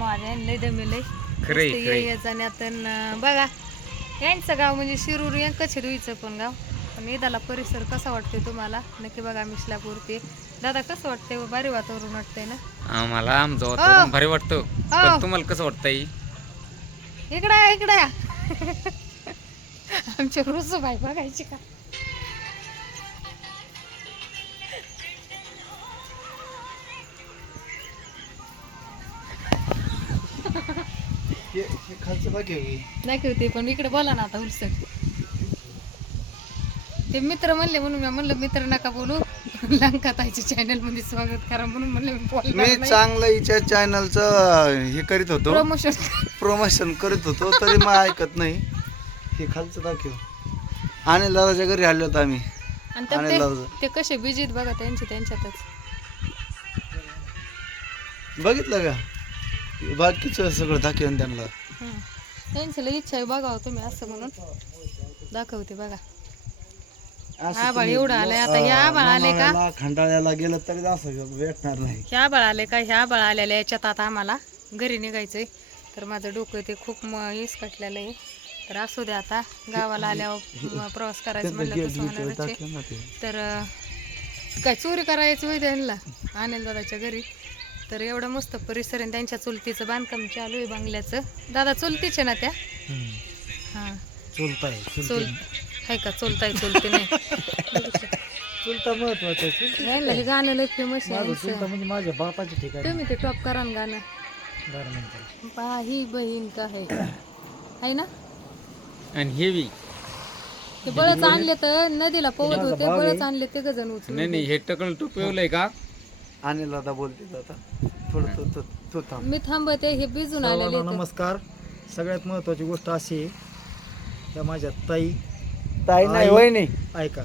माझ्या लय दमेलय खरे बघा यांचं गाव म्हणजे शिरूर या कचेरीचं पण गाव. पण ईदाला परिसर कसा वाटतोय तुम्हाला नक्की बघा. मिसलापूरती दादा कसं वाटतंय? भारी वातावरण वाटतंय ना आम्हाला. आमचं वातावरण भारी वाटतं. पण तुम्हाला कसं वाटतंय? इकडे आमच्या रुसू बाई बघायची का? दाखवते पण इकडे बोला ना आता उलसट. ते मित्र म्हणले म्हणून मी म्हणलं मित्र नका बोलू, लंकाताईच्या चॅनल मध्ये स्वागत करा म्हणून म्हणले. मी चांगलं हिच्या चॅनलचं हे करीत होतो, प्रमोशन करीत होतो, तरी मग ऐकत नाही. हे खालचं दाखव. आणि दादाच्या घरी आलो होतो आम्ही. आणि ते कसे बिजीत बघा त्यांच्यातच. बघितलं का? बाकीचं सगळं दाखवून त्यांना. त्यांची लई इच्छा आहे बघावं तुम्ही असं म्हणून दाखवते बघा. आबाळ एवढं आलंय आता. ह्या आबाळ आले का खंडाळ्याला गेलं तरी असं भेटणार नाही. ह्या आबाळ आले का? ह्या आबाळ आलेल्या याच्यात आता आम्हाला घरी निघायचंय. तर माझं डोकं ते खूप इसकटलेलं आहे. तर असू द्या, आता गावाला आल्यावर प्रवास करायचं म्हणलं तसं होणारच. तर काय चोरी करायचं होय त्यांना अनिल दादाच्या घरी. तर एवढं मस्त परिसर आहे. त्यांच्या चुलतीचं बांधकाम चालू आहे बंगल्याचं. दादा चुलतीचे ना त्या? हां चुल आहे का? चुलताय चुलती नाही. चुलता महत्वाचं. हे गाणं लय फेमस आहे. म्हणजे माझ्या बापाच्या ठिकाणी. तुम्ही ते टॉप करा ना गाणं. पाही बहीण का आहे ना? आणि हेवी ते बळच आणले तर नदीला पवत होते. बळच आणले ते गजन उचलून. नाही हे टकल टोपवलंय का? आणि दादा बोलते आता थोडं तो थांब. मी थांबते. हे भिजून आलेले. नमस्कार. सगळ्यात महत्वाची गोष्ट अशी आहे, त्या माझ्या ताई नाही वय नाही ऐका,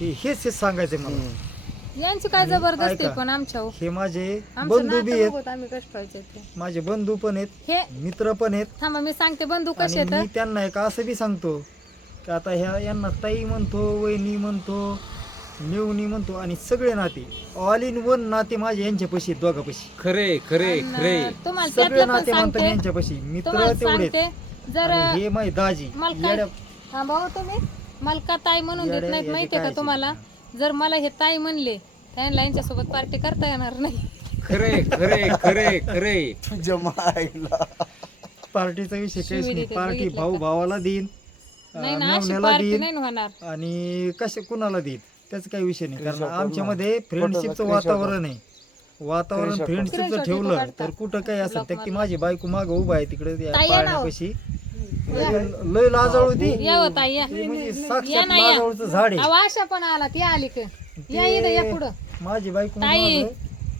हेच सांगायचंय मला. यांची काय जबरदस्ती पण आमच्या हे माझे बंधू बी आहेत. आम्ही कष्ट व्हायचे ते. माझे बंधू पण आहेत, हे मित्र पण आहेत. थांबा मी सांगते बंधू कसे आणि मी त्यांना एक असं बी सांगतो की आता यांना ताई म्हणतो, वहिनी म्हणतो, मेवणी म्हणतो, आणि सगळे नाते ऑल इन वन नाते माझे यांच्यापाशी आहेत, दोघापाशी. खरे खरे खरे तुम्हाला सगळे त्यातलं पण नाते म्हणतात सांगते. यांच्यापाशी. मित्र तुम्हाला तेवढेच. सांगते जर आणि हे माझी दाजी मला थांबा तुम्ही मला का ताई म्हणून देत नाहीत माहितीये का तुम्हाला? जर मला हे ताई म्हणले त्यांना यांच्यासोबत पार्टी करता येणार नाही. खरे खरे खरे खरे तुझ्या मायला पार्टीचा विषय काहीच नाही. पार्टी भाऊ भावाला देईन, नाही ना, अशी मेवण्याला पार्टी देईन, नाही होणार. आणि कसे कुणाला देईन त्याचा काही विषय नाही. कारण आमच्यामध्ये फ्रेंडशिपचं वातावरण आहे. वातावरण फ्रेंडशिपचं ठेवलं तर कुठं काही असेल. त्या ती माझी बायको माग उभा आहे तिकडे पाळण्यापाशी. लय लाजाळू ती या ताई या. म्हणजे साक्षात लाजाळूचं झाड आहे. आशा पण आला ती आली का? या इथं या पुढं माझी बायको ताई.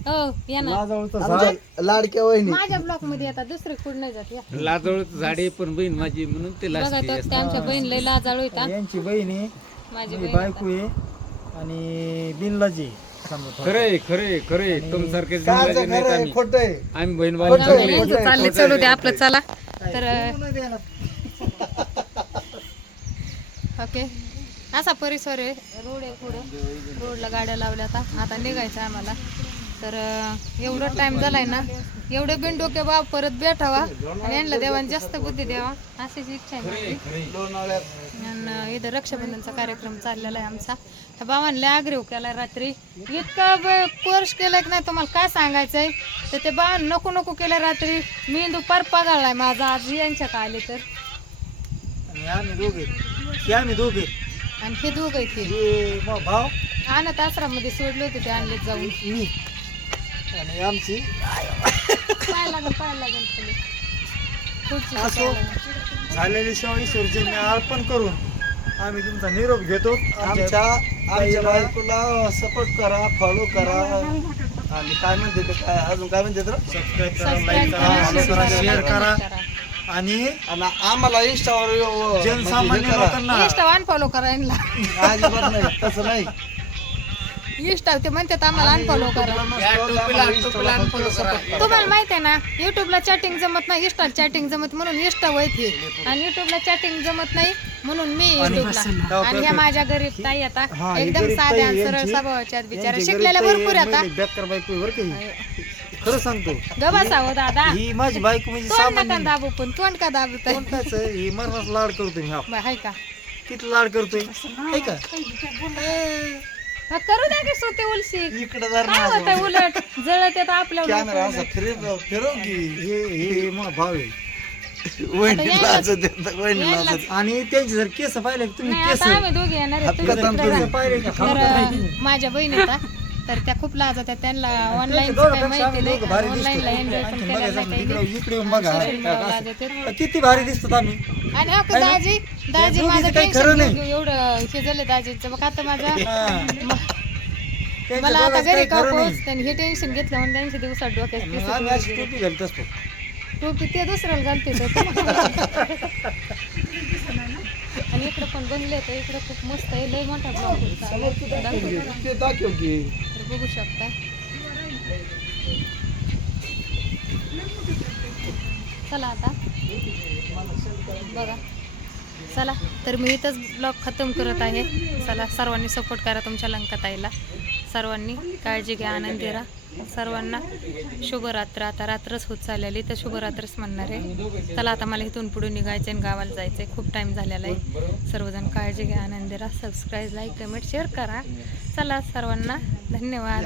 हो या ना. लाजाळूचं झाड. लाडक्या वहिनी माझ्या ब्लॉक मध्ये आता दुसरे कुठं नाही जात. या लाजवळ झाडे पण बहीण माझी म्हणून ते बघा लाजते. तो आमच्या बहीण लय लाजाळू येतात. यांची बहीण आहे, माझी माझी बहीण बायको आहे, आणि बिनलाजी आहे. समजा खरे खरे खरे तुमसारखेच बिनलाजे नाहीत आम्ही. खोट आहे. आम्ही बहीण भाऊ चांगले. चालले चलू दे आपलं चला. तर ओके असा परिसर आहे. रोड आहे पुढे. रोडला गाड्या लावल्या आता निघायचं आम्हाला. तर एवढं टाइम झालाय ना. एवढे बिनडोके बाप परत भेटावा आणि यांना देवाने जास्त बुद्धी द्यावा अशीच इच्छा आहे माझी. आणि इथं रक्षाबंधनचा कार्यक्रम चाललेला आहे आमचा. ह्या बाबांनी आग्रह केलाय रात्री. इतका कोर्स केलाय की नाही तुम्हाला काय सांगायचंय. तर ते बाबांनी नको नको केलंय रात्री. मी दुपार पगाळलाय माझा आज यांच्या का आले तर. आणि आम्ही दोघे, हे आम्ही दोघे, आणि हे दोघं इथे हे मग भाव अनाथ आश्रमामध्ये सोडले होते ते आणले जाऊन. मी आणि आमची पाय लागेल खाली. खुर्ची असो झालेली सेवा विसर्जन अर्पण करून आम्ही तुमचा निरोप घेतो. आमच्या बायकोला सपोर्ट करा, फॉलो करा. आणि काय म्हणते ते, काय अजून काय म्हणते तर सबस्क्राईब करा, लाईक करा, फॉलो करा, शेअर करा. आणि आम्हाला इंस्टावर जनसामान्य लोकांना इंस्टा अनफॉलो करा यांना. अजिबात नाही, तसं नाही. इंस्टा ते म्हणतात आम्हाला अनफॉलो करा. तुम्हाला माहित आहे ना युट्यूबला चॅटिंग जमत नाही, इंस्टा चॅटिंग जमत म्हणून इंस्टा वैते. आणि युट्यूबला चॅटिंग जमत नाही म्हणून मी युट्यूबला. आणि ह्या माझ्या गरीब ताई आता एकदम साध्या सरळ स्वभावाच्या बिचारा शिकलेल्या भरपूर आता. बेकार बायको बरं काही खरं सांगतो ग बसावं दादा. ही माझी बायको म्हणजे तोंड नका सामान्य दाबू पण तोंड का दाबत कोण कायच ही मरणाच लाड करतोय मी हा हाय का किती लाड करतोय आहे का हा, करू द्या की सुते उलशी. इकडे जर काय होतंय उलट जळत येत आपल्या कॅमेरा असा फिरव की हे मग भाव आहे वहिनीला असं देतात, वहिनीला असं. आणि त्यांचे जर केस पाहिले का तुम्ही नाही केस आता आम्ही दोघे येणार आहे. हातात तुम्ही तिकडे आमचं जा. पाहिले का तर माझ्या बहिणीचा तर त्या खूप लाजत आहेत त्यांना ऑनलाईन दोघं काही पेक्षा माहिती आम्ही नाही दोघं भारी ऑनलाईनला दिसतो. एन्जॉय पण आणखीन केलेला बघायचं नाही इकडे काही. इकडे येऊन बघा सोशल मीडियावर लाजत आहेत. किती भारी दिसतात आम्ही आणि अहो आहे ना? दाजी दाजी दोघीचं माझं काही खरं टेन्शन नाही. एवढं हे झालं दाजीचं बघ आता माझं त्यांच्या मला आता दोघांचं घरी काही का खरं नाही. पोहोच त्यांनी हे टेन्शन घेतलं म्हणून त्यांच्या दिवसात डोक्यात मग केस आम्ही अशी उडले. टोपी घालत असतो टोपी ते दुसऱ्याला घालते आणि इकडे पण बनले तर इकडे खूप मस्त आहे लय मोठा ब्लॉक ते दाखव की बघू शकता. चला आता बघा चला तर मी इथंच ब्लॉग खतम करत आहे. चला सर्वांनी सपोर्ट करा तुमच्या लंकाताईला. सर्वांनी काळजी घ्या, आनंदी राहा. सर्वांना शुभरात्र. आता रात्रच होत चाललेली तर शुभरात्रच म्हणणार आहे. चला आता मला इथून पुढे निघायचं आणि गावाला जायचं आहे. खूप टाईम झालेला आहे. सर्वजण काळजी घ्या, आनंदी राहा. सबस्क्राईब, लाईक, कमेंट, शेअर करा. चला सर्वांना धन्यवाद.